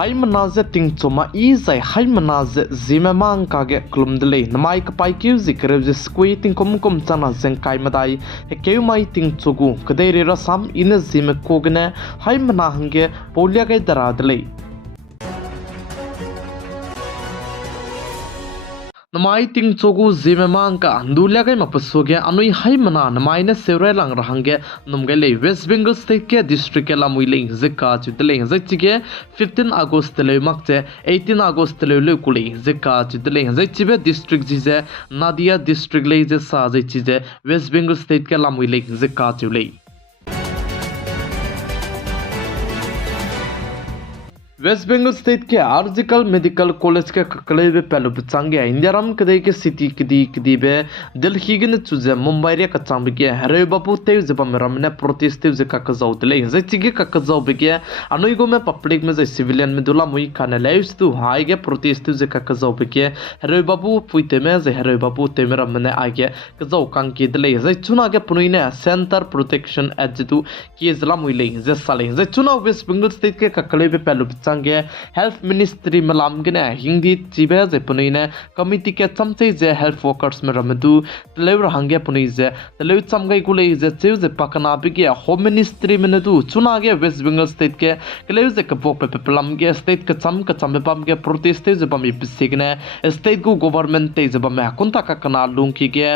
hai manaze ting choma I zai hai manaze Zeme mang kage klumdele namai kapai kyu zikrev squee ting kom chana zengkai madai hekeu mai ting chogu kadere rasam ina Zeme kogne hai manahange polya gai daradle namai ting chogu Zeme mang ka andulya gai mapasuge anui hai mana namai na sevre lang rahange numgai le West Bengal state ke district ke lamui le zeka chudle zechige 15 August le makche 18 August le kuli zeka chudle zechibe district jise Nadia district le je sa zechize West Bengal state ke lamui le zeka chule West Bengal State के आर्जिकल medical college के ककलेबे पेलुप चांगे इंडियाराम कदे के city कदी बे दिल्ली के चुजे मुंबई रे कचांग के हरे बापू ते जबम रमने protest जे ककजाउ दले जे चिगे ककजाउ बे अनोइगो में पब्लिक में जे सिविलियन में दुला मुई खाने लाइव्स तु हाई के प्रोटेस्ट जे ककजाउ बे हरे बापू पुइते में जे हरे बापू ते में रमने आगे कजाउ कांग के दले जे चुना के पुनुइने सेंटर प्रोटेक्शन एजेतु के जला मुइले जे साले जे चुना वेस्ट बंगाल स्टेट के ककलेबे पेलुप हेल्थ मिनिस्ट्री में लामगने हिंदी चिबे जे पुनीने कमिटी के चमचे जे हेल्थ वर्कर्स में रमदु तलेव हंगे पुनी जे तलेव चमगई कुले जे चेव जे पकना बिगे होम मिनिस्ट्री में नदु चुना गे वेस्ट बंगाल स्टेट के कलेव जे कपोक पे प्लम गे स्टेट के चम पम के प्रोटेस्ट जे बम पिसिगने स्टेट को गवर्नमेंट ते जे बम कुंता का कना लुंग की गे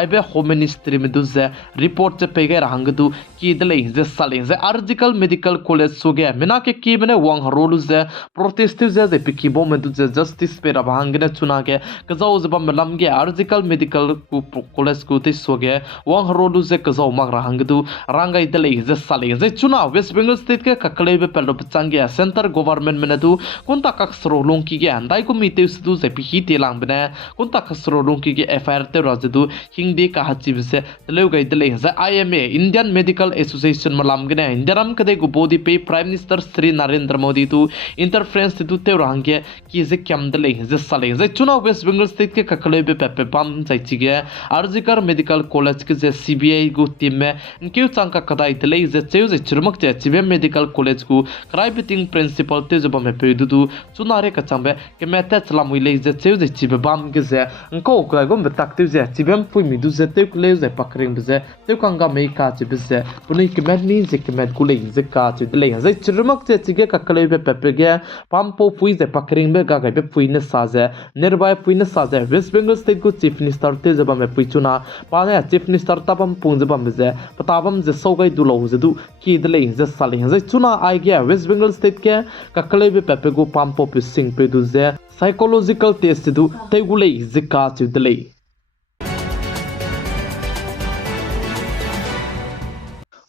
आइबे होम मिनिस्ट्री में दु जे रिपोर्ट जे पेगे रहंगदु की दले जे साले जे आर्जिकल मेडिकल कॉलेज सुगे मिना के की बने वांग रोल जे प्रोटेस्ट जे पिकिबो में जे जस्टिस पे रभांगने चुना के कजाउ जब मलम के आर्जिकल मेडिकल कॉलेज को तिसोगे वांग रोलु जे कजाउ मग रहंगदु रांगाई दले जे साले जे चुना वेस्ट बंगाल स्टेट के ककलेबे पेलो पचांगे सेंटर गवर्नमेंट में नदु कोनता कक्सरो लोंकी के अंदाई को मीते सुदु जे पिही तेलांग बने कोनता कक्सरो लोंकी के एफआईआर ते राजदु हिंदी का हचिब से तलेउ गई दले जे आईएमए इंडियन मेडिकल एसोसिएशन मलम गने इंडियन कदे गु बोदी पे प्राइम मिनिस्टर श्री नरेंद्र मोदी तु इंटरफ्रेंस तु ते रंगे की जे क्याम दले जे साले जे चुना वेस्ट बंगाल स्टेट के ककलेबे पेपे पम चाहिए आर्जिकर मेडिकल कॉलेज के जे सीबीआई गु टीम में इनके चांका कदाई दले जे चेउ जे चिरमक जे चिबे मेडिकल कॉलेज को क्राइबिटिंग प्रिंसिपल ते जब में पेदु चुना रे कचांबे के मेते चला मुइले जे चेउ जे चिबे बाम के जे इनको को गम बेताकते जे चिबेम पुइ मिदु जे ते कुले जे पकरिंग जे ते कांगा मे का चिबे जे पुनि के मेनी जे के मेद कुले जे का चिदले जे चिरमक जे चिगे ककलेबे पेपे गे पाम्पो पुई जे पकरिंग बे गागा बे पुइने साजे निर्भय पुइने साजे वेस्ट बंगाल स्टेट को चीफ मिनिस्टर ते जब में पुइचुना पाने चीफ मिनिस्टर तबम पुंग जब में जे पताबम जे सौगै दुलो जदु की दले जे साले जे चुना आई गया वेस्ट बंगाल स्टेट के ककले बे पेपे को पाम्पो पे सिंग पे दु जे साइकोलॉजिकल टेस्ट दु तेगुले जे का चुदले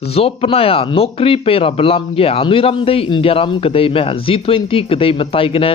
जॉब पनाया नौकरी पे रबलाम गे अनुराम दे इंडियाराम कदे में G20 कदे मताइगने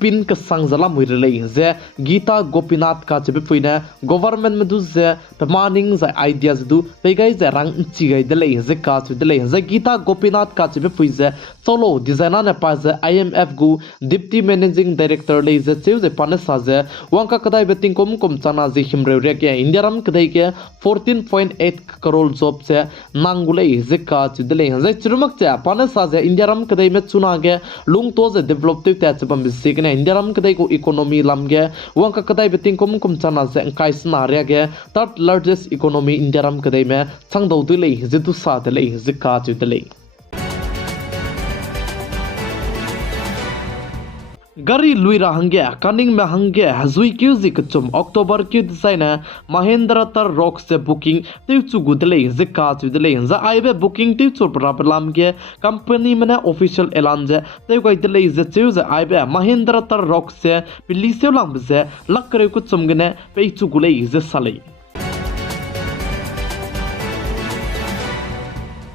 पिन का संगजला मुइरले जे गीता गोपीनाथ का जब पुइने गवर्नमेंट में दु जे प्रमानिंग जे आइडियाज दु पेगाई जे रंग चिगाई दले जे का दले जे गीता गोपीनाथ का जब पुइ जे सोलो डिजाइनर ने पास IMF गु डिप्टी मैनेजिंग डायरेक्टर ले जे चेउ जे पाने साजे वांका कदाई बेटिंग कोम चाना जे हिमरे रे के इंडियाराम कदे के 14.8 करोड़ जॉब से नांगुले जिका चुदले जे चुरमक चे पाने साजे इंडियाराम कदे में चुना गे लुंग तो जे डेवलप ते ते चबम बिसिगने इंडियाराम कदे को इकोनॉमी लम गे वंका कदे बेटिंग कोम चाना जे काइसना रे गे थर्ड लार्जेस्ट इकोनॉमी इंडियाराम कदे में संगदौ दुले जितु सा दले जिका चुदले गरी लुई रहंगे कनिंग में हंगे हजुई क्यूजी कचुम अक्टूबर क्यू दिसाइना महेंद्र तर रॉक से बुकिंग तिचु गुदले जिका चुदले ज आइबे बुकिंग तिचु प्रबलम के कंपनी में ऑफिशियल ऐलान जे ते गइदले जे चु जे आइबे महेंद्र तर रॉक से पिलिसे लंग जे लकरे कुचुम गने पेचु गुले जे साले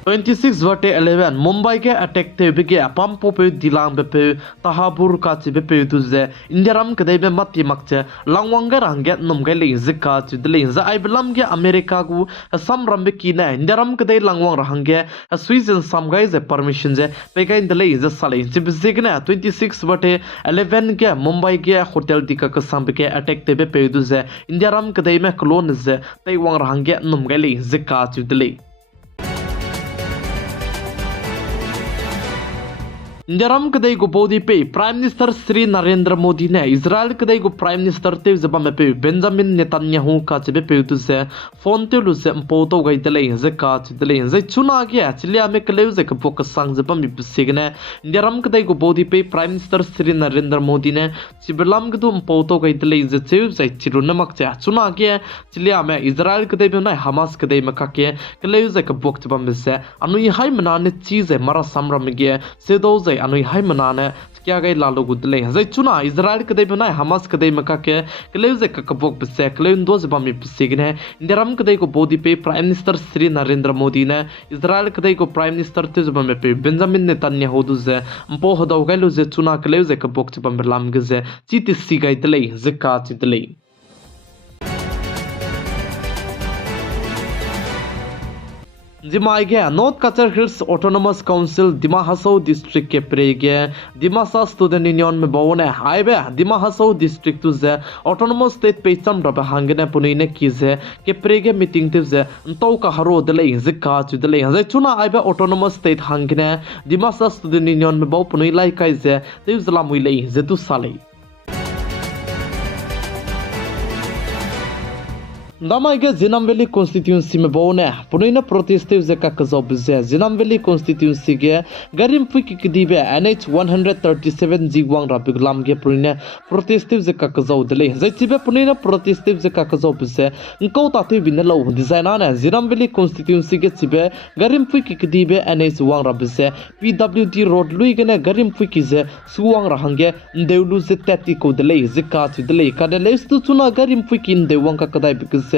26/11 मुंबई के अटैक ते बिगे पंपो पे दिलांग पे तहाबुर का चे पे तुजे इंडियाराम कदे में मति मक्चे लंगवंगे रंगे नुमगे ले जिका चुदले ज आइबलम के अमेरिका को सम रंबे की ने इंडियाराम कदे लंगवंग रंगे स्वीजन समगाई जे परमिशन जे पे गई दले ज साले जे बिजिगने 26/11 के मुंबई के होटल दिका के सम के अटैक ते पे तुजे इंडियाराम कदे में क्लोन जे ते वंग रंगे नुमगे ले जिका चुदले इंडियाराम कदई को बोधी पे प्राइम मिनिस्टर श्री नरेंद्र मोदी ने इजराइल कदई को प्राइम मिनिस्टर ते जब में पे बेंजामिन नेतन्याहू का चबे पे तुसे फोन ते लु से पोतो गई तले जे का चले जे चुना गया चिलिया में कले जे को फोकस सांग जब में बिसिगने इंडियाराम कदई को बोधी पे प्राइम मिनिस्टर श्री नरेंद्र मोदी ने चिबलाम के तुम पोतो गई तले जे चेव से चिरु नमक से चुना गया चिलिया में इजराइल कदई में ना हमास कदई में का के कले जे को फोक जब में से अनु यहां मनाने चीज है मरा समरम गया से दो अनु हाई मनाने क्या गई लालो गुदले जै चुना इजराइल कदे बना हमास कदे मका के कले जे ककबोक बसे कले दो जबा में बिसिगने इंडियाराम कदे को बोधी पे प्राइम मिनिस्टर श्री नरेंद्र मोदी ने इजराइल कदे को प्राइम मिनिस्टर ते जबा में पे बेंजामिन नेतन्याहू दुजे पो हदो गैलो जे चुना कले जे कबोक जबा में लाम गजे चिति सिगाई तले जका चितले जिमाइगे नॉर्थ कचर हिल्स ऑटोनोमस काउंसिल दिमा हसौ डिस्ट्रिक्ट के प्रेगे दिमासा स्टूडेंट यूनियन में बोने हाइबे दिमा हसौ डिस्ट्रिक्ट तुजे ऑटोनोमस स्टेट पे चम रब हांगने पुनीने कीजे के प्रेगे मीटिंग तुजे तो का हरो दले जिका चुदले जे चुना आइबे ऑटोनोमस स्टेट हांगने दिमासा स्टूडेंट यूनियन में बो पुनी लाई काइजे तेजला मुइले जे तु साले दामाइगे जिनाम वैली कॉन्स्टिट्यूंसी में बोने पुनैना प्रोटेस्ट जका कजोब जे जिनाम वैली कॉन्स्टिट्यूंसी के गरिम फुक किदिबे NH 137 जीवांग राबिगलाम के पुनैना प्रोटेस्ट जका कजोब दले जैचिबे पुनैना प्रोटेस्ट जका कजोब जे इंको ताते बिनलो डिजाइना ने जिनाम वैली कॉन्स्टिट्यूंसी के चिबे गरिम फुक किदिबे NH वांग राबिसे PWD रोड लुइगने गरिम फुक जे सुवांग रहंगे देवलु जे तैती को दले जिका दले कादले स्तु चुना गरिम फुक इन देवांग का कदाई बिकस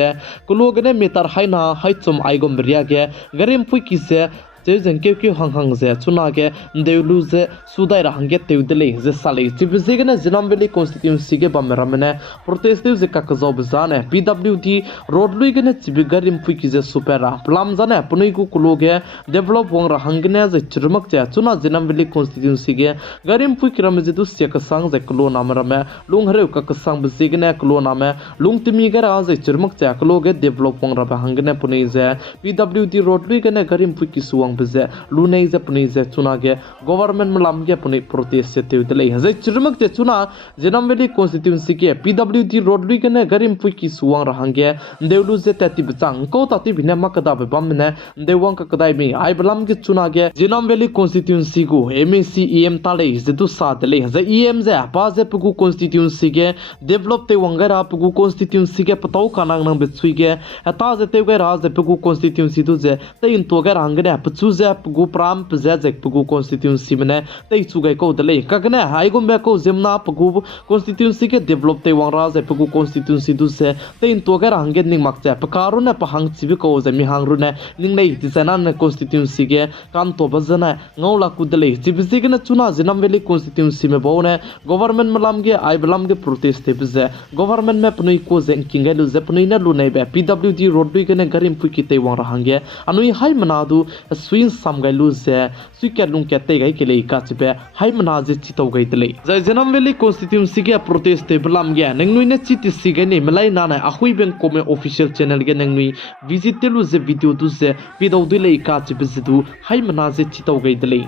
कुलोगने मेतर हाइना हाइचुम आइगम रियागे गरिम फुकी से जे जंके क्यों हंग जे चुना के देवलु जे सुदाय रहंगे तेवदले जे साले चिबजेगने जिनाम वैली कॉन्स्टिट्यूंसी के बमरमने प्रोटेस्ट जे काकजो बजाने PWD रोड लुइगने चिबगरिम फुकी जे सुपेरा प्लाम जाने पुनैगु कुलोगे डेवलप वंग रहंगने जे चिरमक जे चुना जिनाम वैली कॉन्स्टिट्यूंसी के गरिम फुकी रमजे दुस्य कसंग जे कुलो नामरमे लुंगरे कसंग बजेगने कुलो नामे लुंग तिमीगरा जे चिरमक जे कुलोगे डेवलप वंग रहंगने पुनै जे PWD रोड लुइगने गरिम फुकी सुवंग बजे लुनै जे पुनै जे चुना के गवर्नमेंट मलाम के पुनै प्रोटेस्ट से तेवदले जे चिरमक जे चुना जिनाम वैली कॉन्स्टिट्यूंसी के PWD रोड लुइगने गरिम फुकी सुवंग रहंगे देवलु जे तति बचांग को तति बिना मकदा बमने देवंग का कदाई में आई बलाम के चुना के जिनाम वैली कॉन्स्टिट्यूंसी को MAC EM ताले जे दु सादले जे EM जे पाजे पुगु कॉन्स्टिट्यूंसी के डेवलप ते वंगरा पुगु कॉन्स्टिट्यूंसी के पताउ कानांग नंग बेचुई के ता जे तेगे राज पुगु कॉन्स्टिट्यूंसी दु जे ते इन तोगे रहंगने चुजे पुगु प्राम पजे पुगु कॉन्स्टिट्यूंसी में तई चुगे को दले कगने हाइगुम को जिमना पुगु कॉन्स्टिट्यूंसी के डेवलप ते वंगरा जे पुगु कॉन्स्टिट्यूंसी दु से तेन तोगे रहंगे निंग मकचे पकारो ने पहंग चिबि को जे मिहांगरु ने निंग nei दिसना ने कॉन्स्टिट्यूंसी के काम तो बजना ngौला कुदले चिबिसि के चुना जिनाम वैली कॉन्स्टिट्यूंसी में बोने गवर्नमेंट मलाम के आई बलाम के प्रोटेस्ट बजे गवर्नमेंट में पुनै को जे किंगे लु जे पुनै ना लुनै बे PWD रोड दुई के गरिम फुकी ते वंग रहंगे अनु हाई मनादु स्विन समगैलु जे सुके लुंग के ते गई के ले काचबे हाई मना जे चितौ गई तले जय जिनाम वैली कॉन्स्टिट्यूंसी के प्रोटेस्ट ते बलाम गे नंगनुइ ने चिति सिगने मलाई नाना Ahuibe कोमे ऑफिशियल चैनल के नंगनुइ विजिट तेलु जे वीडियो दु जे पिदौ दुले काचबे जदु हाई मना जे चितौ गई तले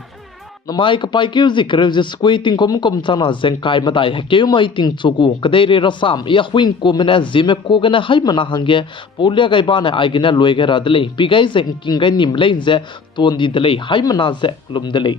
नमाई कपाई के उजी करे जे स्क्वे तिंग कोम कोम चना जें काय मदाई हके मै तिंग चोगु कदेरे रसाम या हुइंग कोमना जेमे कोगना हाई मना हंगे पोलिया गाय बाने आइगना लोइगे रादले पिगाई जे किंगाई निमले जे तोंदी दले हाई मना जे लुम दले